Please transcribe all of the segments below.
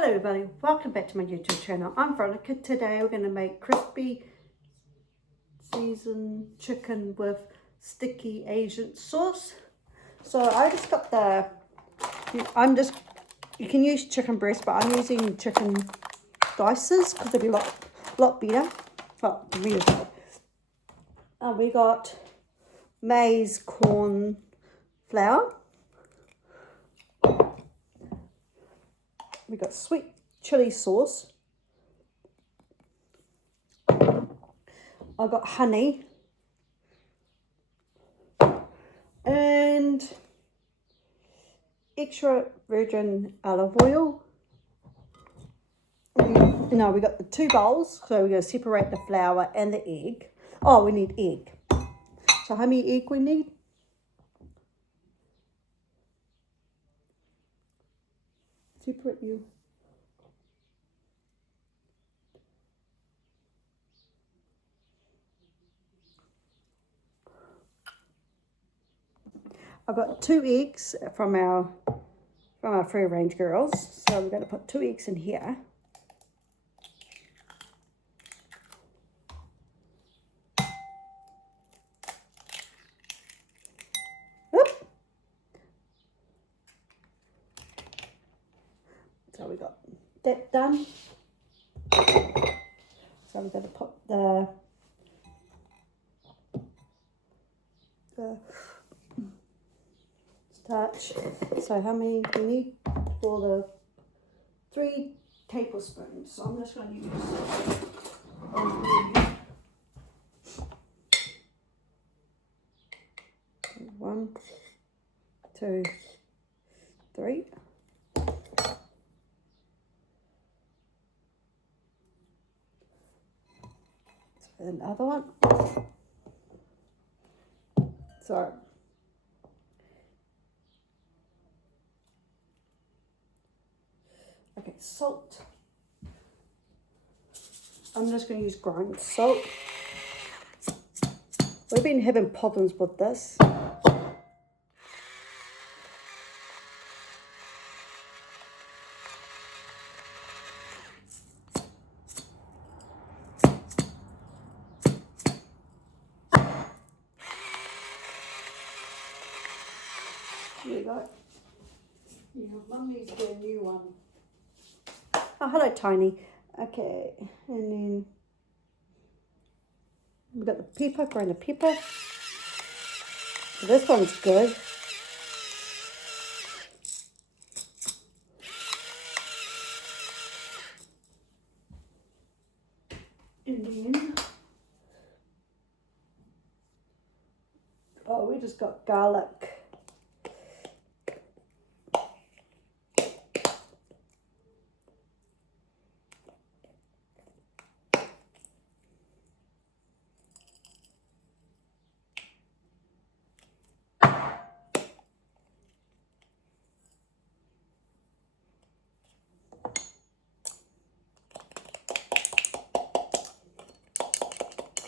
Hello everybody, welcome back to my YouTube channel. I'm Veronica. Today we're going to make crispy seasoned chicken with sticky Asian sauce. So I just got you can use chicken breast, but I'm using chicken slices because they'll be a lot better. Oh, really good. We got maize corn flour. We got sweet chili sauce. I got honey and extra virgin olive oil. Now we got the 2 bowls, so we're going to separate the flour and the egg. Oh, we need egg. So how many egg we need? Separate you. I've got 2 eggs from our free range girls. So we're going to put 2 eggs in here. Oop. So we got that done. So we're going to put the starch. So how many do we need for the 3 tablespoons? So I'm just going to use 1, 2, 3. Another one. So okay, salt. I'm just going to use ground salt. We've been having problems with this. There you go. Yeah, Mum needs to get a new one. Oh, hello, Tiny. Okay, and then we've got the pepper, grind the pepper. So this one's good. And then, oh, we just got garlic.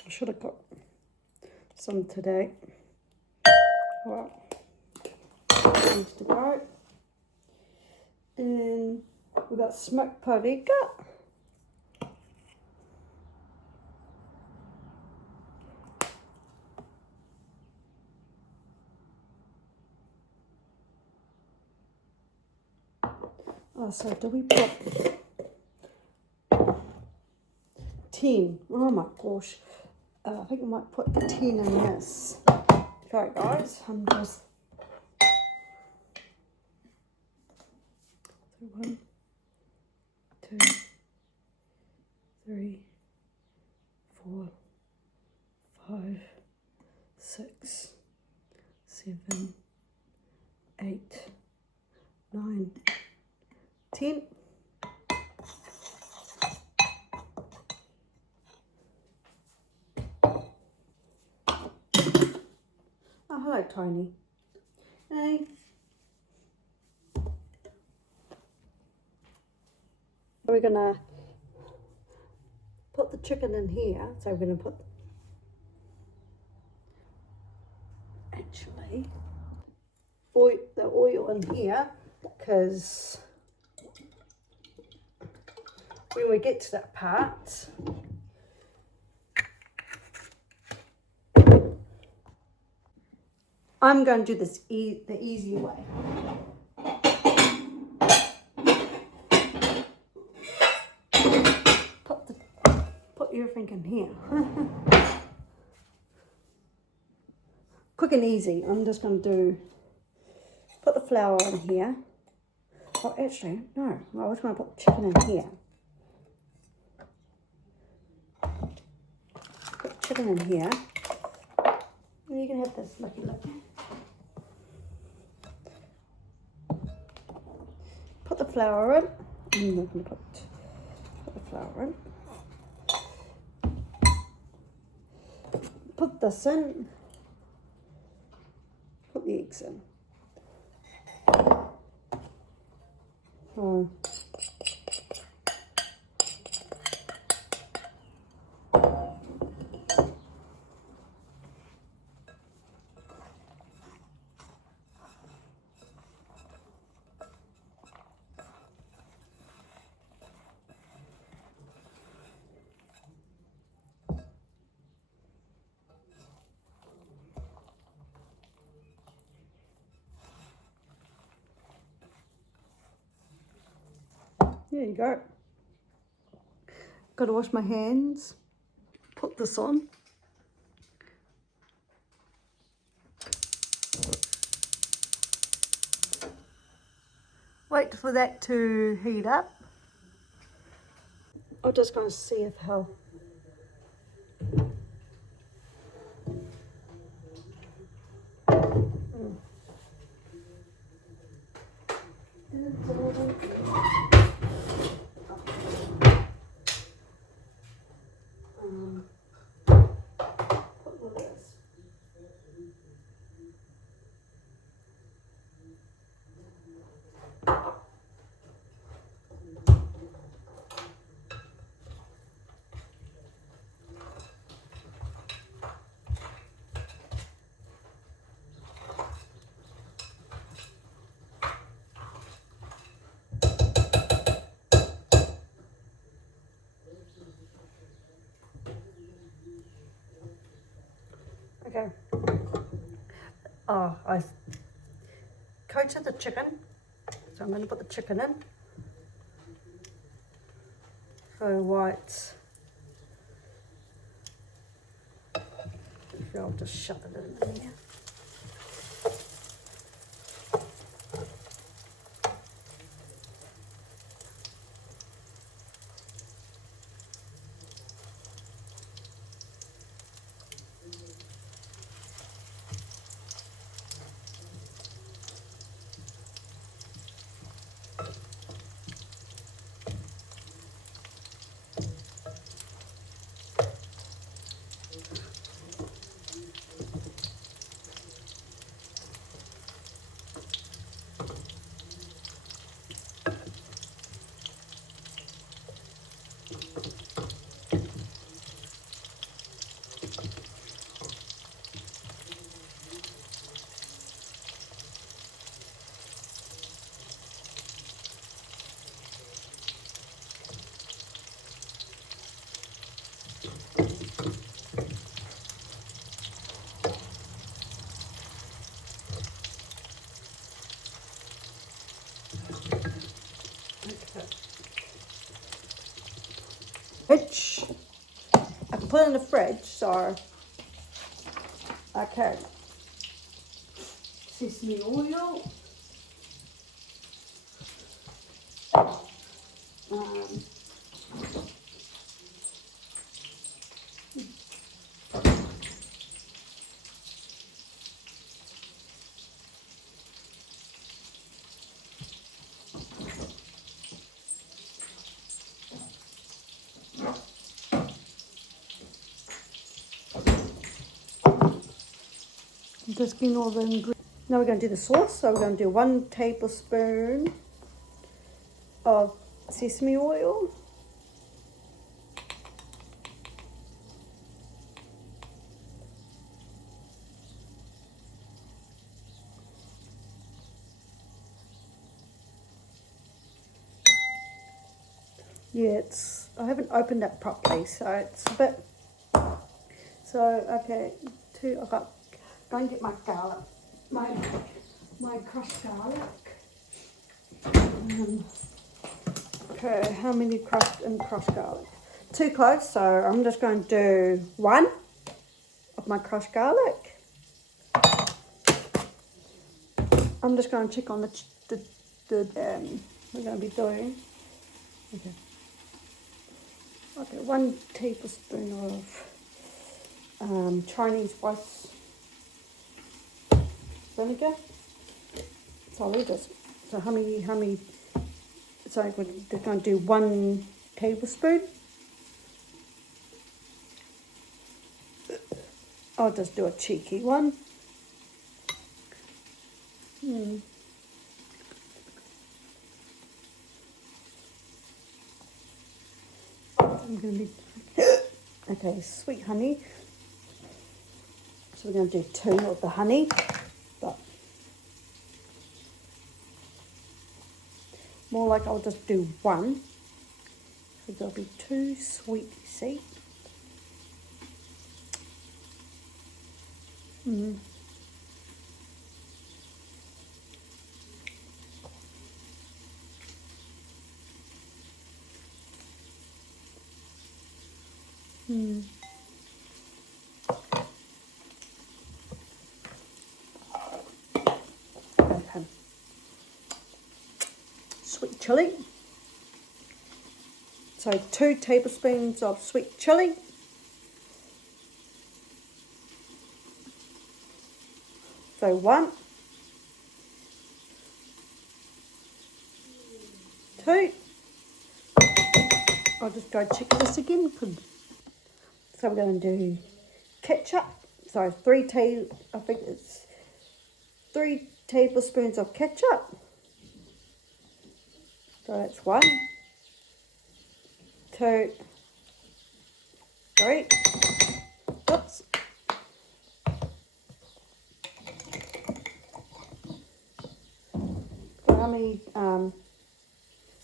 I should have got some today. Well, needs to go. And we've got smoked paprika. Oh, so do we put 10? Oh my gosh. I think I might put 10 in this. Okay, guys, I'm just 1, 2, 3, 4, 5, 6, 7, 8, 9, 10. Oh, hello, Tiny. Hey. We're gonna put the chicken in here. So we're gonna put actually the oil in here because when we get to that part, I'm going to do this the easy way. Put everything in here. Quick and easy. I'm just going to put the flour in here. Oh, actually, no. I was going to put the chicken in here. Put the chicken in here. And you can have this lucky look. Put the flour in. I'm not going to put the flour in. Put this in. Put the eggs in. Oh. There you go. Got to wash my hands. Put this on. Wait for that to heat up. I'm just going to see if how. Okay. Oh, I coated the chicken, so I'm going to put the chicken in. So white. I'll just shove it in there. Fridge. I can put it in the fridge, so okay. Sesame oil. Just getting all the ingredients. Now we're going to do the sauce. So we're going to do 1 tablespoon of sesame oil. Yeah, I haven't opened it properly, so it's a bit, so, okay, go and get my garlic, my crushed garlic. Okay, how many crushed garlic? 2 cloves, so I'm just going to do 1 of my crushed garlic. I'm just going to check on we're going to be doing. Okay, 1 tablespoon of Chinese white vinegar. So how many? So we're just going to do 1 tablespoon. I'll just do a cheeky one. I'm going to be okay, sweet honey. So we're going to do 2 of the honey, but more like I'll just do 1. So there'll be 2 sweet, you see. Okay. Sweet chili. So 2 tablespoons of sweet chili. So 1, 2. I'll just go check this again. So we're going to do ketchup. So I think it's 3 tablespoons of ketchup. So that's 1, 2, 3. Oops. So how many?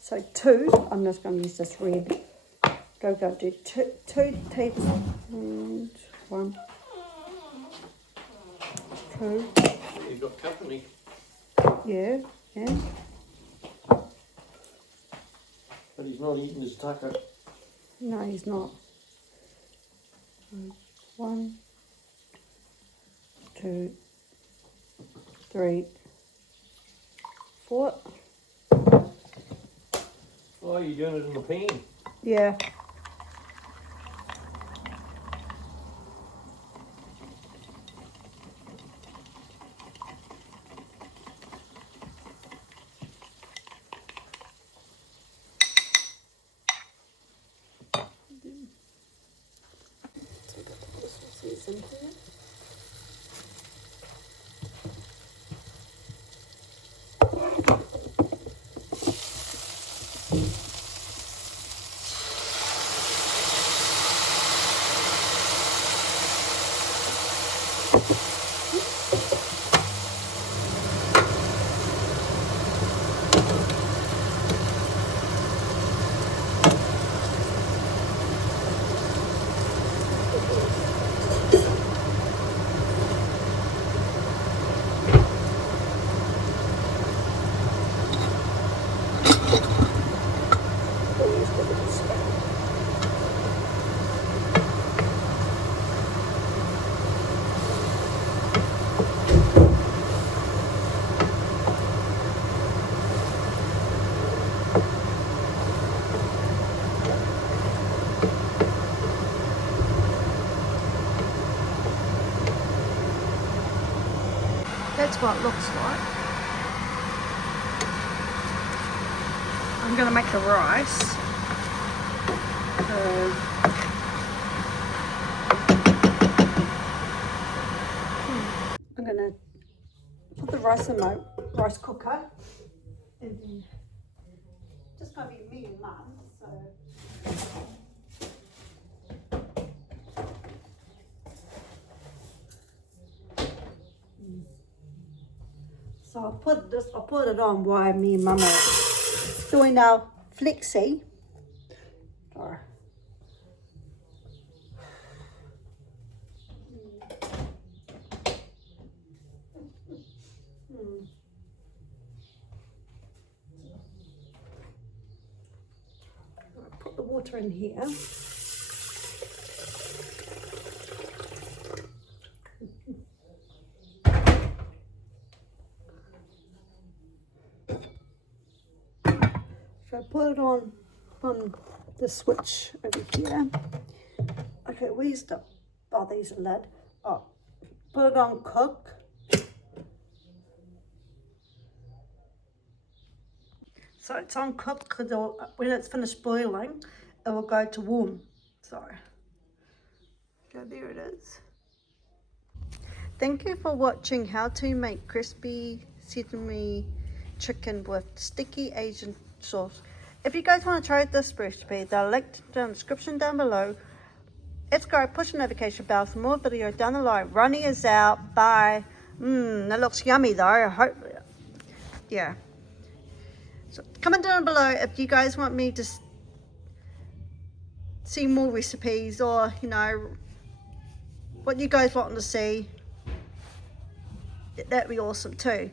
So 2. I'm just going to use this red. Go do 2 tablespoons. 1, 2. You've got company. Yeah. But he's not eating his taco. No, he's not. 1, 2, 3, 4. Oh, you're doing it in the pan. Yeah. That's what it looks like. I'm going to make the rice. So, I'm going to put the rice in my rice cooker. And then just going to be me and Mum. So I'll put it on while me and Mum are doing our flexi. water in here. So I put it on the switch over here. Okay, where's the, oh, there's a lid. Oh, put it on cook. So it's on cook because when it's finished boiling, it will go to warm. So there it is. Thank you for watching how to make crispy sesame chicken with sticky Asian sauce. If you guys want to try this recipe, they're linked in the description down below. Subscribe, push the notification bell for more videos down the line. Ronnie is out. Bye. That looks yummy though. I hope. Yeah. So comment down below if you guys want me to see more recipes, or you know what you guys want to see. That'd be awesome too.